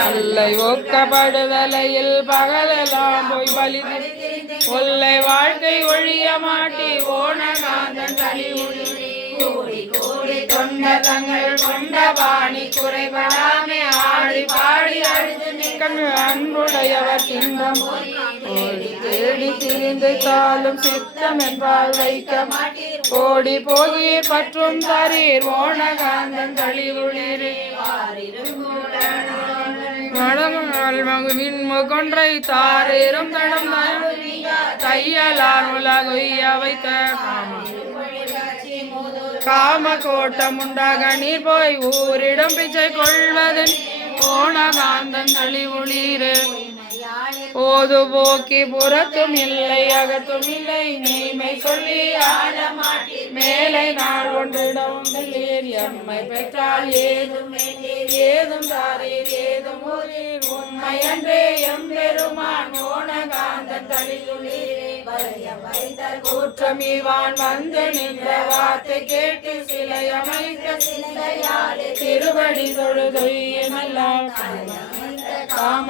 அல்லை ஒக்கப்படுதலையில் பகலெல்லாம் போய் பலி கொல்லை வாழ்க்கை ஒழிய மாட்டி ஓணகாந்தன் தனி கூடி கூடி கொண்ட தங்கள் கொண்ட பாணி குறைபடாமே ஆடி பாடி அழுது மிக்க அன்புடையவர் தின்பம் தேடி திரிந்து தாளும் சித்தம் என்பால் வைக்க மாட்டீர். ஓடி போகி பற்றும் தரீர் ஓணகாந்தன் தளிவுளி மடமகள் முகொன்றை தாரேறும் தடம் தையலார் உலகுய்ய வைத்த காம கோட்டம் உண்டாக நீர் போய் ஊரிடம் பிச்சை கொள்வதன் ஓணகாந்தன் தளிவுளீரே. போது போக்கி புறத்தும் இல்லை அகத்தும் இல்லை நீமை சொல்லி மேலை நாள் ஒன்றிடம் எம்மை பெற்றால் ஏதும் ஏதும் தாரே ஏதும் உண்மையன்றே உண்மை அன்றே எம் பெருமான். ஓணகாந்தன் தளிவுளீரே கூற்றம் இவான் வந்து நின்ற வார்த்தை கேட்டு சிலை அமைக்க சிந்தையாலே திருவடி தொழுதொய்ய நல்லால் காம